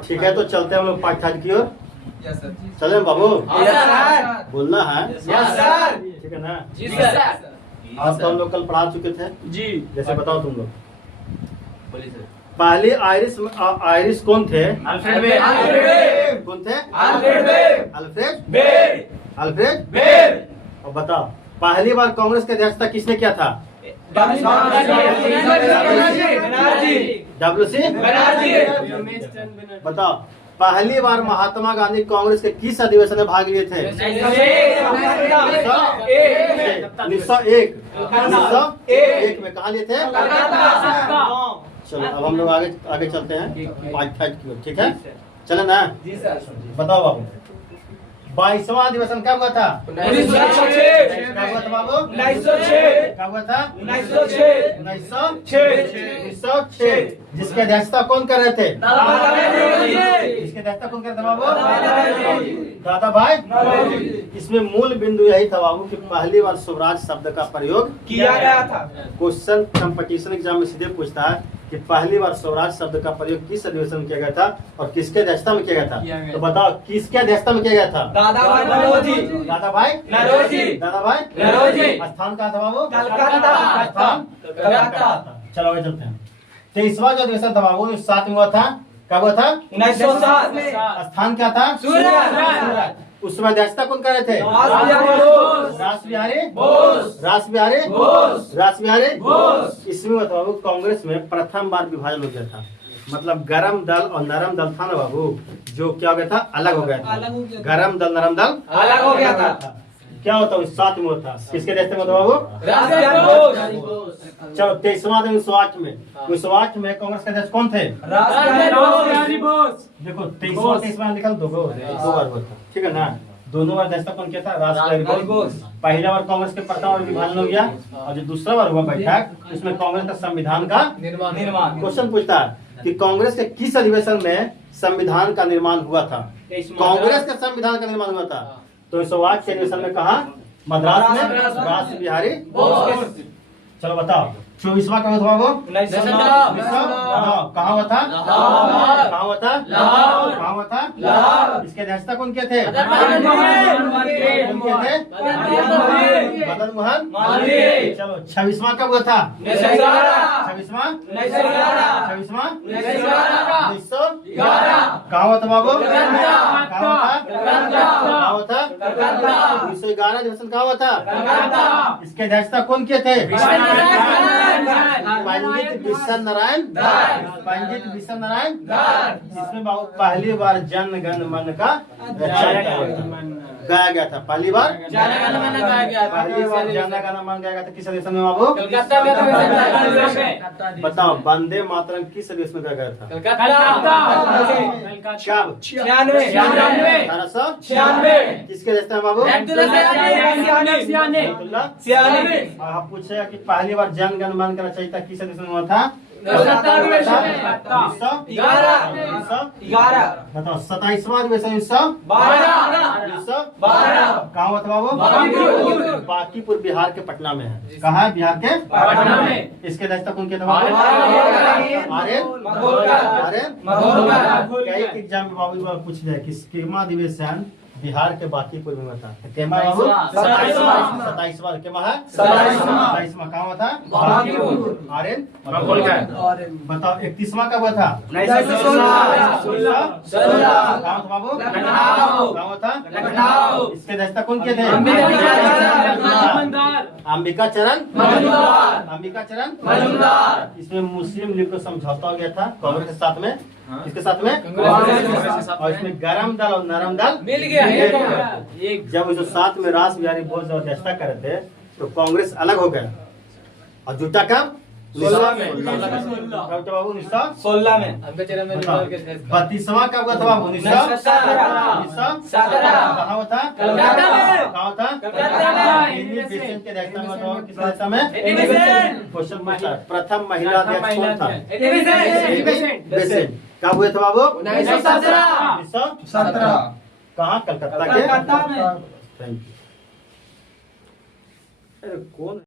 ठीक है, तो चलते हैं हम लोग पाठ्यक्रम की ओर। चले बाबू, बोलना है। ठीक है ना? आप तो हम लोग कल पढ़ा चुके थे जी। जैसे बताओ तुम लोग, पहले आयरिश कौन थे? कौन थे? अल्फ्रेड। और बताओ, पहली बार कांग्रेस की अध्यक्षता किसने किया था? डब्ल्यूसी। बताओ, पहली बार महात्मा गांधी कांग्रेस के किस अधिवेशन में भाग लिए थे? 1901 में। कहा लिए थे? चलो अब हम लोग आगे चलते हैं पाठ्यक्रम की ओर। ठीक है, चले ना? बताओ बाबू, 22वां अधिवेशन कब हुआ था? 1906। कब हुआ था बाबू? 1906। कब हुआ था? 1906। जिसके अध्यक्षता कौन कर रहे थे? जिसके अध्यक्षता कौन कर रहे थे बाबू? दादा भाई। इसमें मूल बिंदु यही था बाबू कि पहली बार स्वराज शब्द का प्रयोग किया गया था। क्वेश्चन कंपटीशन एग्जाम में सीधे पूछता है कि पहली बार स्वराज शब्द का प्रयोग किस अधिवेशन में किया गया था और किसके अध्यक्षता में किया गया था? तो बताओ, किसके अध्यक्षता में किया गया था? दादा भाई नरोजी। स्थान कहाँ था बाबू? कलकत्ता। चलो आगे चलते हैं। 23वां जो अधिवेशन था बाबू 1907 में हुआ था। कब हुआ था? 1907 में। स्थान क्या था? सूरत। उसमें अध्यक्षता कौन कर रहे थे? रास बिहारी बोस। इसमें हुआ था बाबू, कांग्रेस में प्रथम बार विभाजन हो गया था। मतलब गरम दल और नरम दल था ना बाबू, जो क्या हो गया था? अलग हो गया था। गरम दल नरम दल अलग हो गया था। क्या होता है? 7 में होता। किसके अध्यक्षता में होता बाबू? चलो 23वां दिन 1908 में कांग्रेस के अध्यक्ष कौन थे? देखो 23वां लिखा दो बार हुआ था। ठीक है ना? दोनों बार अध्यक्षता कौन किया था? रास बिहारी बोस। पहला बार कांग्रेस के प्रथम बार विभाजन हो गया और जो दूसरा बार हुआ बैठक, उसमें कांग्रेस का संविधान का निर्माण। क्वेश्चन पूछता है कि कांग्रेस के किस अधिवेशन में संविधान का निर्माण हुआ था? कांग्रेस का संविधान का निर्माण हुआ था तो 1908 के अधिवेशन में कहा? मद्रास में रास बिहारी बोस। चलो बताओ, 24वां कब हुआ वो? कहाँ हुआ था? इसके अध्यक्षता कौन किए थे? मदन मोहन। चलो 26वां कब हुआ था? 26वां 1911। कहाँ हुआ था बाबू? 1911 अधिवेशन कहाँ हुआ था? इसके अध्यक्षता कौन किए थे? पंडित बिशन नारायण। जिसमें बाबू पहली बार जन गण मन का गाया गया था। पहली बार जन गण मन गाया गया था। किस अधिवेशन में बाबू? बताओ, वंदे मातरम किस अधिवेशन में गाया गया था? 1896। किसके अध्यक्षता में बाबू? आप पूछेगा कि पहली बार जन गण मन का रचयिता किस अधिवेशन में हुआ था? 1911। बताओ 27वां अधिवेशन 1912। कहाँ हुआ था बाबू? बांकीपुर बिहार के पटना में है। कहाँ है? बिहार के पटना में। इसके अध्यक्षता कौन किया था बाबू? कई एग्जाम में बाबू पूछ जाए कि स्कीमा अधिवेशन बिहार के बांकीपुर में हुआ था। केमा बाबू? 27वां। केमा है? 27वां। कहाँ हुआ था? आर्यन। बताओ 31वां कब हुआ था? 1916। कहाँ था बाबू? कहाँ हुआ था? इसके अध्यक्षता कौन किए थे? अंबिका चरण। इसमें मुस्लिम लीग को समझौता हो गया था कांग्रेस के साथ में। किसके साथ में? और इसमें गरम दल और नरम दल मिल गया। जब 1907 में रास बिहारी बोस अध्यक्षता कर रहे थे तो कांग्रेस अलग हो गया और जुटा कब? 1916 में। 1916 में। 32वां कब हुआ था बाबू? 1917। कहाँ हुआ था? कहाँ था? के अध्यक्षता में। किस अध्यक्षता में? क्वेश्चन पूछता है, प्रथम महिला अध्यक्ष कौन था? कब हुए थे बाबू? 1917। कहाँ? कलकत्ता के। Thank you. कौन